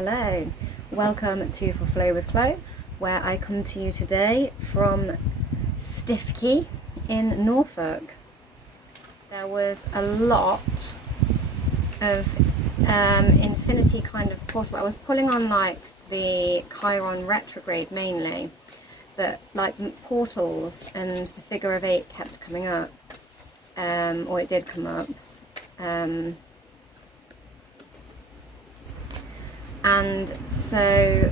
Hello, welcome to For Flow with Chloe, where I come to you today from Stiffkey in Norfolk. There was a lot of infinity kind of portal. I was pulling on like the Chiron retrograde mainly, but like portals and the figure of 8 kept coming up, or it did come up. And so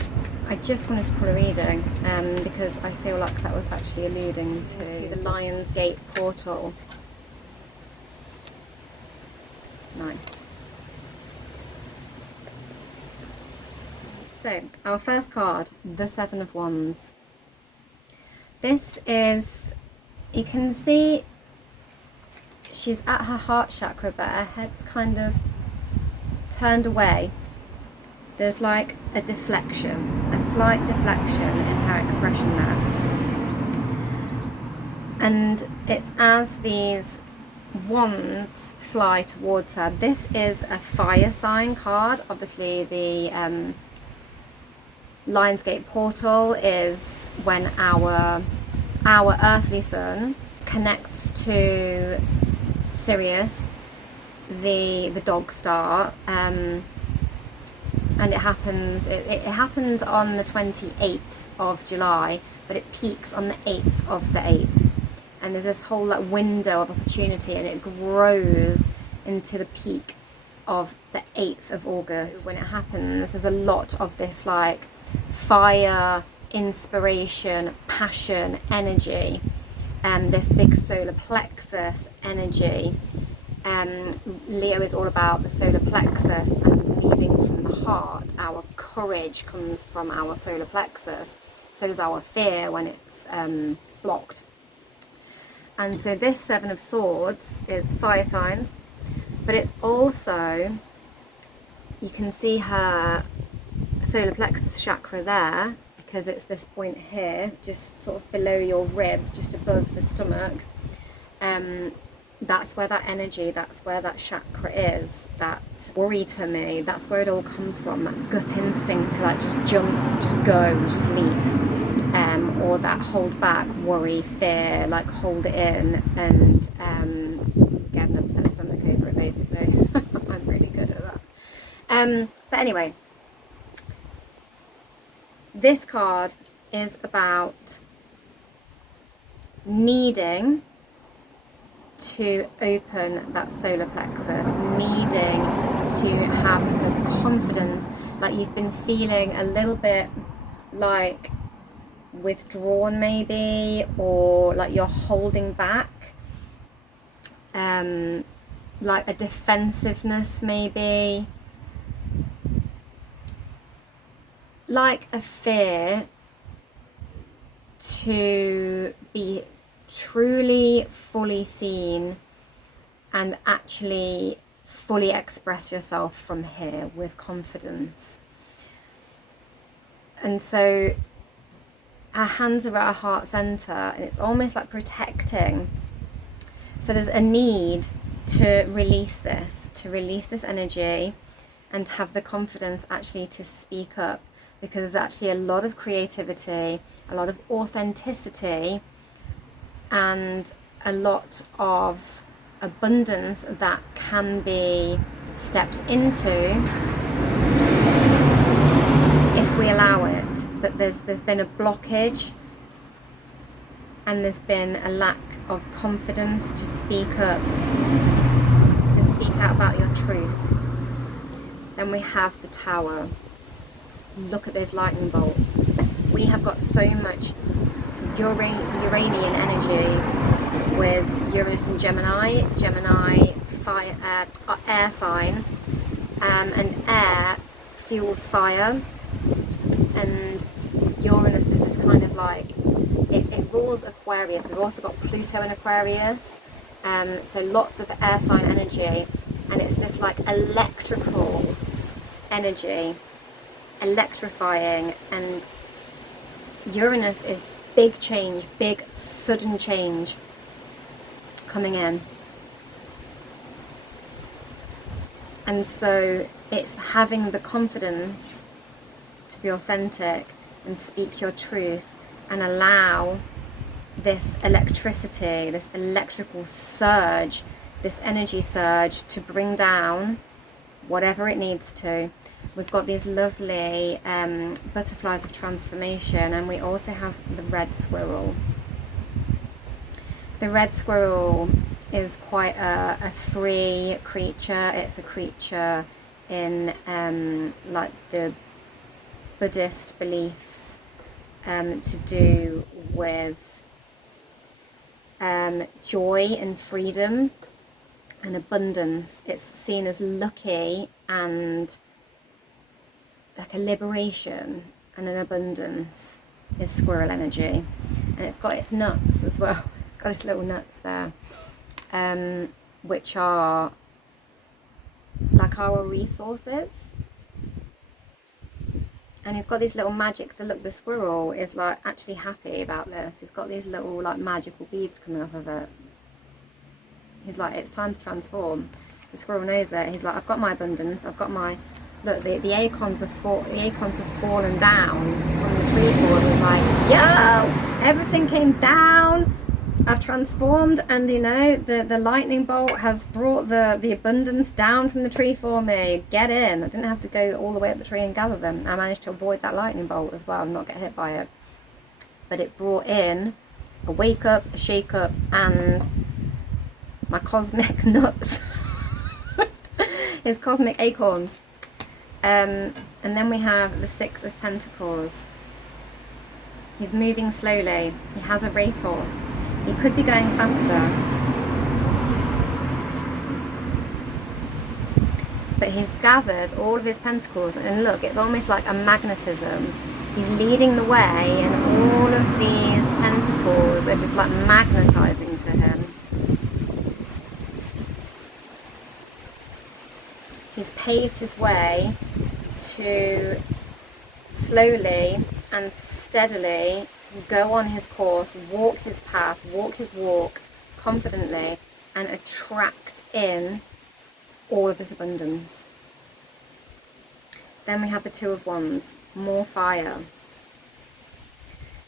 I just wanted to pull a reading because I feel like that was actually alluding to the Lion's Gate portal. Nice. So our first card, the Seven of Wands. This is, you can see she's at her heart chakra, but her head's kind of turned away. There's like a deflection, a slight deflection in her expression there. And it's as these wands fly towards her. This is a fire sign card. Obviously the Lion's Gate portal is when our earthly sun connects to Sirius, the dog star, and it happened on the 28th of July, but it peaks on the 8th of the 8th. And there's this whole like window of opportunity, and it grows into the peak of the 8th of August. When it happens, there's a lot of this like fire, inspiration, passion, energy, this big solar plexus energy. Leo is all about the solar plexus and leading from the heart. Our courage comes from our solar plexus. So does our fear when it's blocked. And so this Seven of Swords is fire signs, but it's also, you can see her solar plexus chakra there, because it's this point here, just sort of below your ribs, just above the stomach. That's where that energy, that's where that chakra is, that worry to me, that's where it all comes from, that gut instinct to like just jump, just go, just leap, or that hold back, worry, fear, like hold it in and get an upset stomach over it basically. I'm really good at that. But anyway, this card is about needing to open that solar plexus, needing to have the confidence, like you've been feeling a little bit like withdrawn maybe, or like you're holding back, like a defensiveness maybe, like a fear to be truly fully seen and actually fully express yourself from here with confidence. And so our hands are at our heart center, and it's almost like protecting. So there's a need to release this energy and to have the confidence actually to speak up, because there's actually a lot of creativity, a lot of authenticity, and a lot of abundance that can be stepped into if we allow it. But there's been a blockage, and there's been a lack of confidence to speak up, to speak out about your truth. Then we have the Tower. Look at those lightning bolts. We have got so much Uranian energy with Uranus and Gemini fire, air sign, and air fuels fire, and Uranus is this kind of like, it rules Aquarius. We've also got Pluto in Aquarius, so lots of air sign energy, and it's this like electrical energy, electrifying, and Uranus is big change, big sudden change coming in. And so it's having the confidence to be authentic and speak your truth and allow this electricity, this electrical surge, this energy surge to bring down whatever it needs to. We've got these lovely butterflies of transformation, and we also have the red squirrel. The red squirrel is quite a free creature. It's a creature in like the Buddhist beliefs to do with joy and freedom and abundance. It's seen as lucky and like a liberation and an abundance is squirrel energy. And it's got its nuts as well. It's got its little nuts there, which are like our resources. And he's got these little magic. So look, the squirrel is like actually happy about this. He's got these little like magical beads coming off of it. He's like, it's time to transform. The squirrel knows it. He's like, I've got my abundance. I've got my, look, the acorns have fallen down from the tree forward. He's like, yo, everything came down. I've transformed, and you know, the lightning bolt has brought the abundance down from the tree for me. Get in. I didn't have to go all the way up the tree and gather them. I managed to avoid that lightning bolt as well and not get hit by it. But it brought in a wake up, a shake up, and my cosmic nuts. His cosmic acorns. And then we have the Six of Pentacles. He's moving slowly. He has a racehorse. He could be going faster. But he's gathered all of his pentacles, and look, it's almost like a magnetism. He's leading the way, and all of these pentacles are just like magnetizing to him. He's paved his way to slowly and steadily go on his course, walk his path, walk his walk confidently, and attract in all of this abundance. Then we have the Two of Wands, more fire.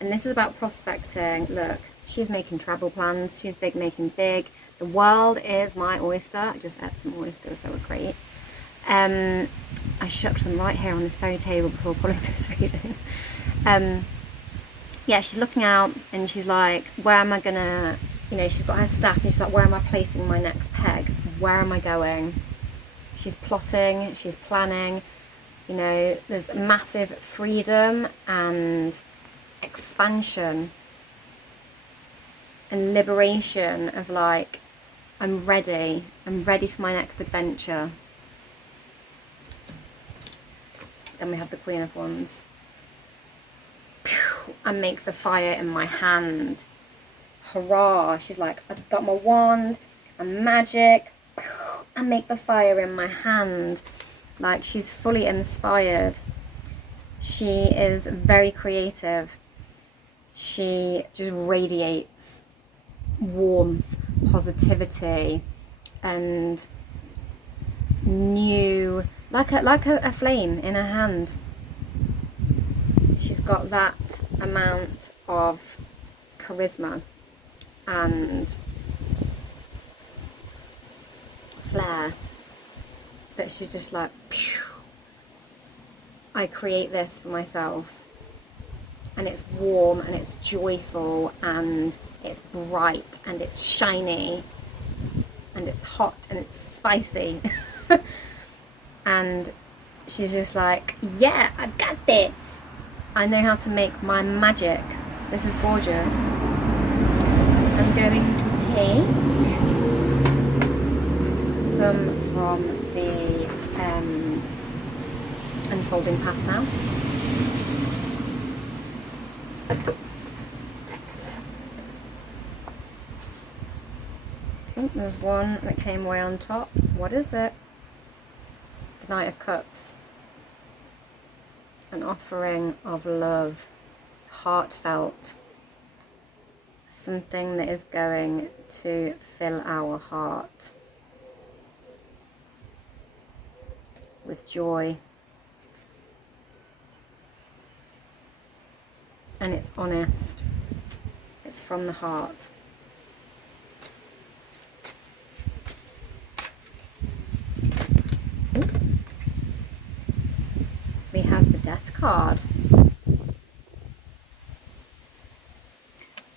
And this is about prospecting. Look, she's making travel plans, she's making big. The world is my oyster. I just ate some oysters, they were great. I shucked them right here on this very table before pulling this reading. Yeah, she's looking out and she's like, where am I gonna, you know, she's got her staff and she's like, where am I placing my next peg? Where am I going? She's plotting, she's planning, you know, there's massive freedom and expansion and liberation of like, I'm ready for my next adventure. Then we have the Queen of Wands. I make the fire in my hand. Hurrah! She's like, I've got my wand, I'm magic. I make the fire in my hand. Like, she's fully inspired. She is very creative. She just radiates warmth, positivity, and new, like a flame in her hand. She's got that amount of charisma and flair that she's just like, pew, I create this for myself, and it's warm and it's joyful and it's bright and it's shiny and it's hot and it's spicy. And she's just like, yeah, I got this. I know how to make my magic. This is gorgeous. I'm going to take some from the Unfolding Path now. Oh, there's one that came way on top. What is it? The Knight of Cups. An offering of love, heartfelt, something that is going to fill our heart with joy, and it's honest. It's from the heart. We have the Death card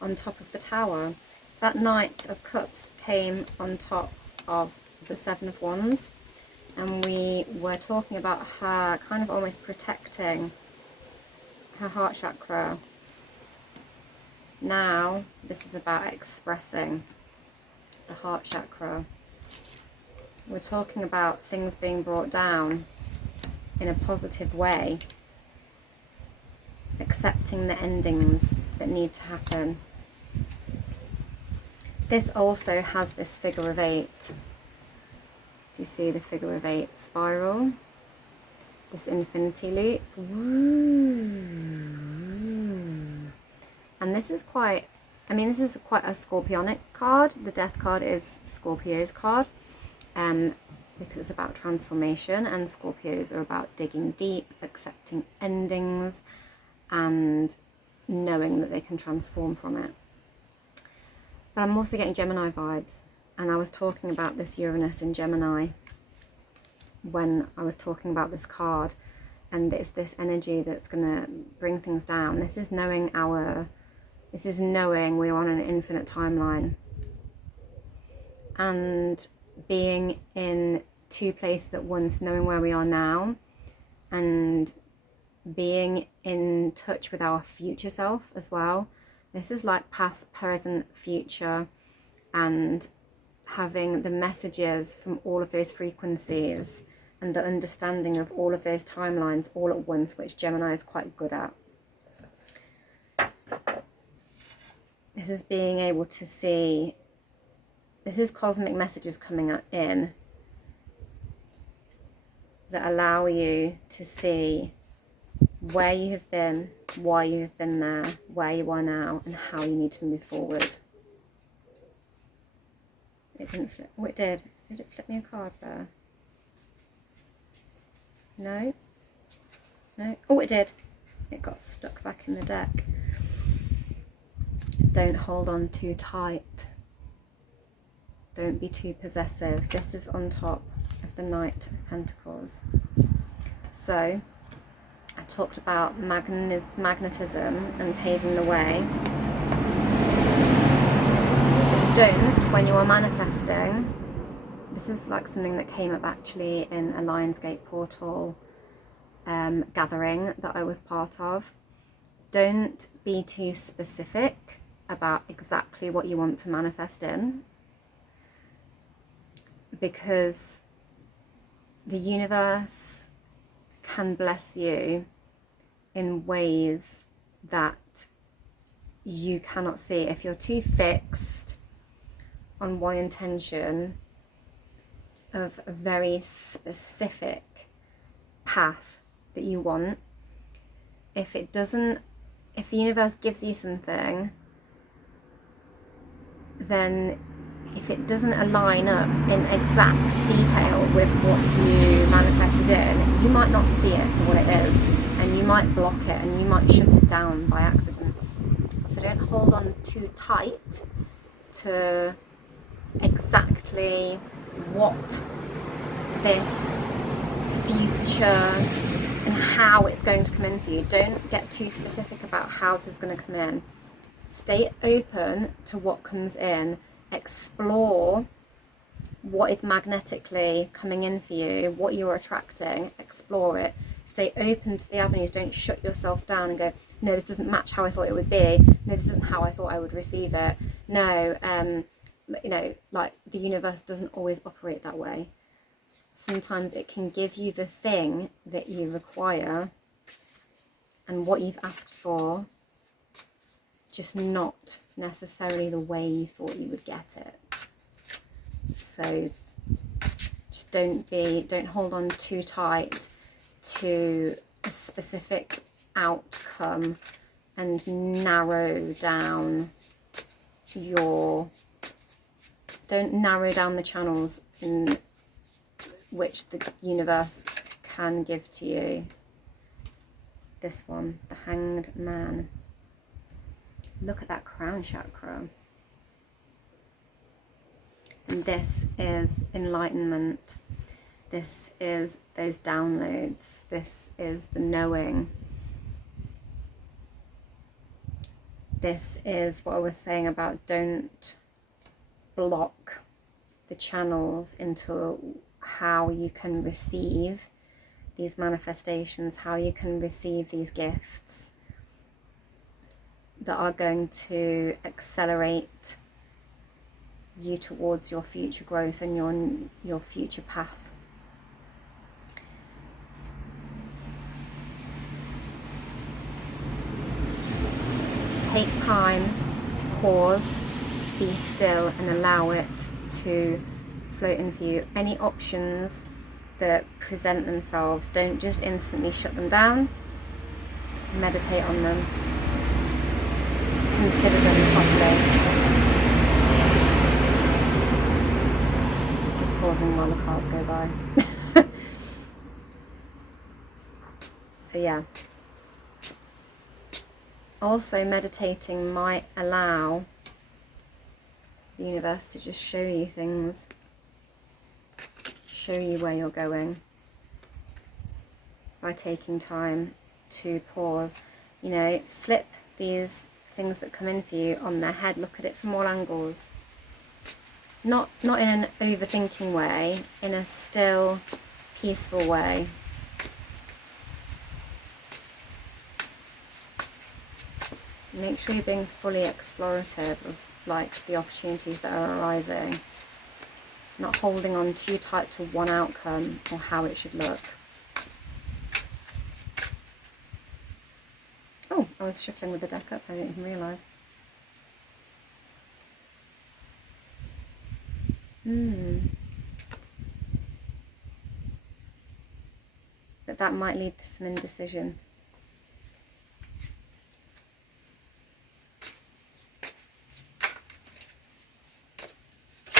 on top of the Tower. That Knight of Cups came on top of the Seven of Wands, and we were talking about her kind of almost protecting her heart chakra. Now this is about expressing the heart chakra. We're talking about things being brought down in a positive way, accepting the endings that need to happen. This also has this figure of 8. Do you see the figure of 8 spiral? This infinity loop. And this is quite, I mean, this is quite a Scorpionic card. The Death card is Scorpio's card, because it's about transformation, and Scorpios are about digging deep, accepting endings, and knowing that they can transform from it. But I'm also getting Gemini vibes, and I was talking about this Uranus in Gemini when I was talking about this card, and it's this energy that's going to bring things down. This is knowing we're on an infinite timeline, and being in two places at once, knowing where we are now and being in touch with our future self as well. This is like past, present, future, and having the messages from all of those frequencies and the understanding of all of those timelines all at once, which Gemini is quite good at. This is being able to see, this is cosmic messages coming in that allow you to see where you have been, why you have been there, where you are now, and how you need to move forward. It didn't flip. Oh, it did. Did it flip me a card there? No? No? Oh, it did. It got stuck back in the deck. Don't hold on too tight. Don't be too possessive. This is on top of the Knight of Pentacles. So, I talked about magnetism and paving the way. Don't, when you are manifesting, this is like something that came up actually in a Lionsgate portal gathering that I was part of. Don't be too specific about exactly what you want to manifest in, because the universe can bless you in ways that you cannot see. If you're too fixed on one intention of a very specific path that you want, if the universe gives you something, then if it doesn't align up in exact detail with what you manifested in, you might not see it for what it is, and you might block it and you might shut it down by accident. So don't hold on too tight to exactly what this future and how it's going to come in for you. Don't get too specific about how this is going to come in. Stay open to what comes in. Explore what is magnetically coming in for you, what you're attracting. Explore it. Stay open to the avenues. Don't shut yourself down and go, no, this doesn't match how I thought it would be. No, this isn't how I thought I would receive it. No, like the universe doesn't always operate that way. Sometimes it can give you the thing that you require and what you've asked for, just not necessarily the way you thought you would get it. So just don't hold on too tight to a specific outcome and narrow down don't narrow down the channels in which the universe can give to you. This one, the Hanged Man. Look at that crown chakra. And this is enlightenment. This is those downloads. This is the knowing. This is what I was saying about don't block the channels into how you can receive these manifestations, how you can receive these gifts that are going to accelerate you towards your future growth and your future path. Take time, pause, be still, and allow it to float in for you. Any options that present themselves, don't just instantly shut them down. Meditate on them. Consider them properly. Just pausing while the cars go by. So yeah. Also, meditating might allow the universe to just show you things, show you where you're going, by taking time to pause. You know, flip these things that come in for you on their head, look at it from all angles. Not in an overthinking way, in a still, peaceful way. Make sure you're being fully explorative of like the opportunities that are arising, not holding on too tight to one outcome or how it should look. Oh, I was shuffling with the deck up, I didn't even realise. But that might lead to some indecision.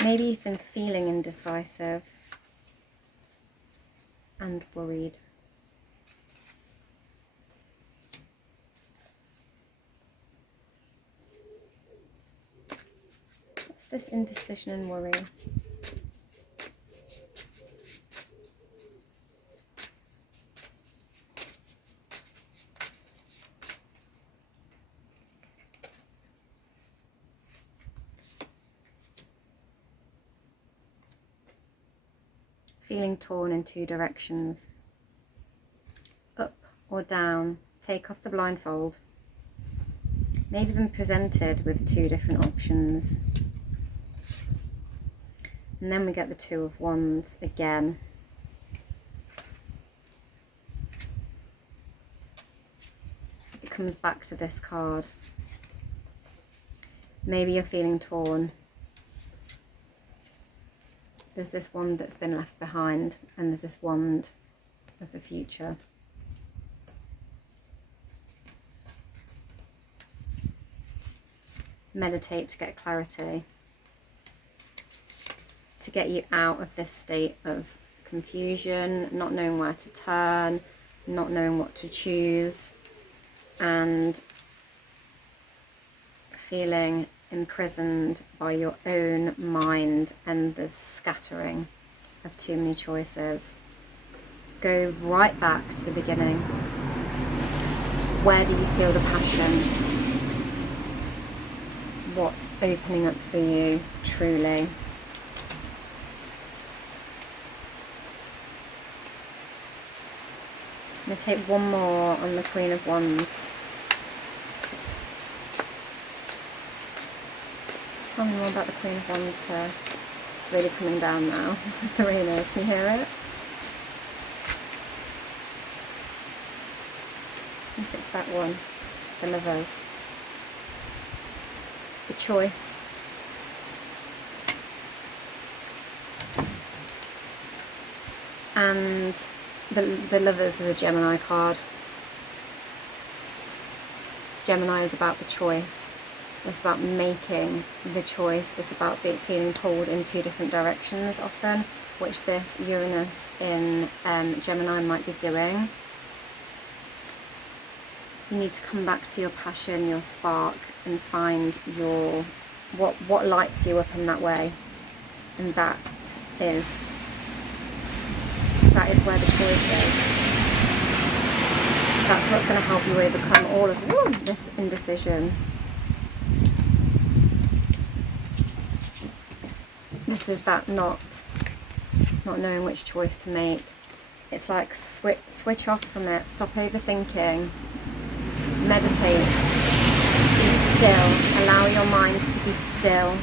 Maybe you've been feeling indecisive and worried. What's this indecision and worry? Feeling torn in two directions, up or down. Take off the blindfold. Maybe been presented with two different options. And then we get the Two of Wands again. It comes back to this card. Maybe you're feeling torn. There's this wand that's been left behind, and there's this wand of the future. Meditate to get clarity, to get you out of this state of confusion, not knowing where to turn, not knowing what to choose, and feeling imprisoned by your own mind and the scattering of too many choices. Go right back to the beginning. Where do you feel the passion? What's opening up for you truly? I'm going to take one more on the Queen of Wands. Tell me more about the Queen of Wands here. It's really coming down now. It really is. Can you hear it? I think it's that one. The Lovers. The choice. And the Lovers is a Gemini card. Gemini is about the choice. It's about making the choice. It's about feeling pulled in two different directions often, which this Uranus in Gemini might be doing. You need to come back to your passion, your spark, and find your what lights you up in that way. And that is where the choice is. That's what's going to help you overcome all of this indecision. This is that not knowing which choice to make. It's like switch off from it, stop overthinking, meditate, be still, allow your mind to be still,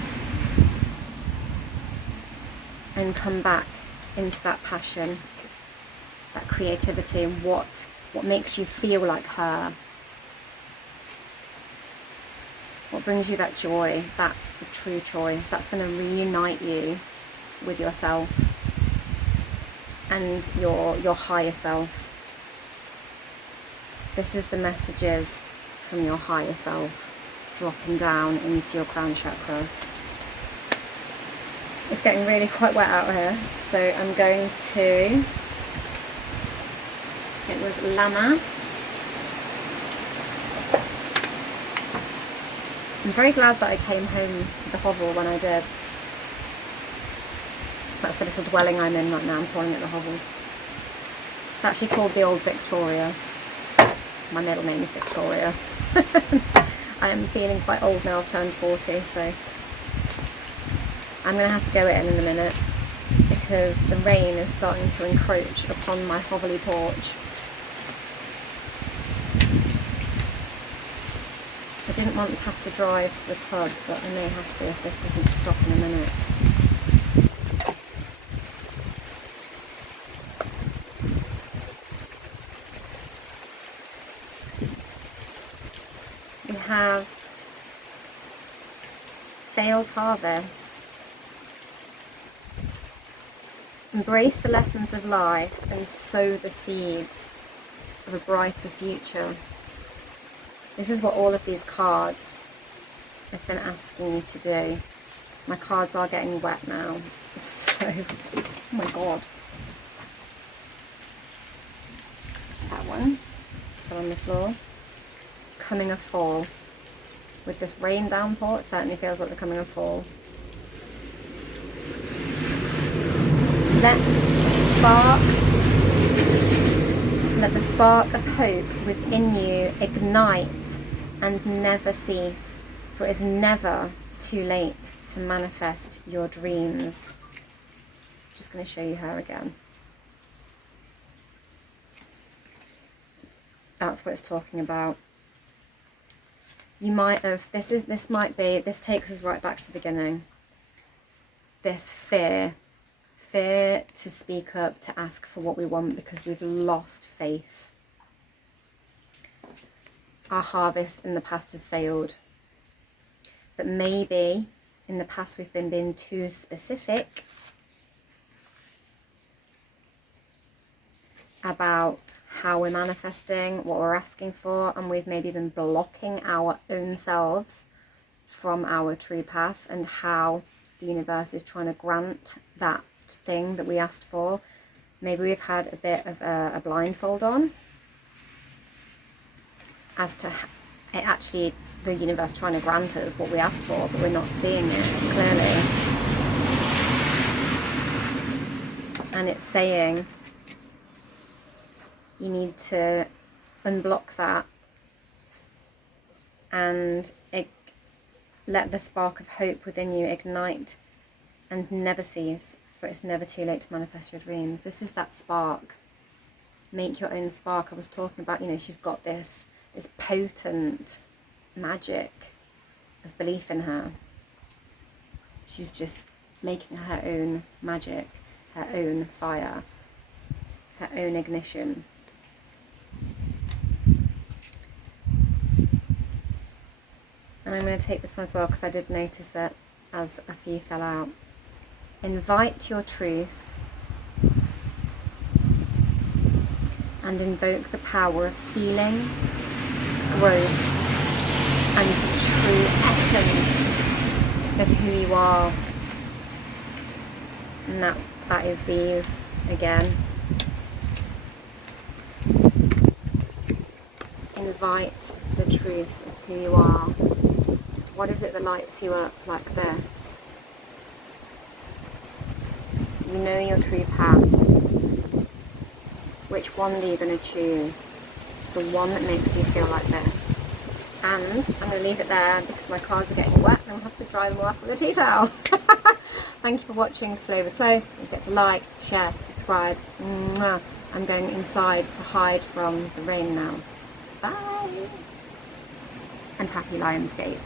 and come back into that passion, that creativity, what makes you feel like her, what brings you that joy. That's the true choice. That's going to reunite you with yourself and your higher self. This is the messages from your higher self dropping down into your crown chakra. It's getting really quite wet out here, so I'm going to, it was Lamas. I'm very glad that I came home to the hovel when I did. That's the little dwelling I'm in right now. I'm calling it the hovel. It's actually called the Old Victoria. My middle name is Victoria. I am feeling quite old now. I've turned 40, so I'm going to have to go in a minute because the rain is starting to encroach upon my hovely porch. I didn't want to have to drive to the pub, but I may have to if this doesn't stop in a minute. We have failed harvest. Embrace the lessons of life and sow the seeds of a brighter future. This is what all of these cards have been asking you to do. My cards are getting wet now, so, oh my god. That one fell on the floor. Coming of fall. With this rain downpour, it certainly feels like the coming of fall. Let the spark of hope within you ignite and never cease, for it is never too late to manifest your dreams. Just going to show you her again. That's what it's talking about. You might have, this takes us right back to the beginning. This fear to speak up, to ask for what we want because we've lost faith. Our harvest in the past has failed. But maybe in the past we've been being too specific about how we're manifesting, what we're asking for, and we've maybe been blocking our own selves from our true path and how the universe is trying to grant that thing that we asked for. Maybe we've had a bit of a blindfold on as to it actually the universe trying to grant us what we asked for, but we're not seeing it clearly. And it's saying you need to unblock that and let the spark of hope within you ignite and never cease, for it's never too late to manifest your dreams. This is that spark. Make your own spark. I was talking about, she's got this potent magic of belief in her. She's just making her own magic, her own fire, her own ignition. And I'm going to take this one as well because I did notice it as a few fell out. Invite your truth and invoke the power of healing, growth, and the true essence of who you are. And that is these again. invite the truth of who you are. What is it that lights you up like this? You know your true path. Which one are you going to choose? The one that makes you feel like this. And I'm going to leave it there because my cards are getting wet and I'll have to dry them off with a tea towel. Thank you for watching Flow with Flow. Don't forget to like, share, subscribe. Mwah. I'm going inside to hide from the rain now. Bye! And happy Lionsgate.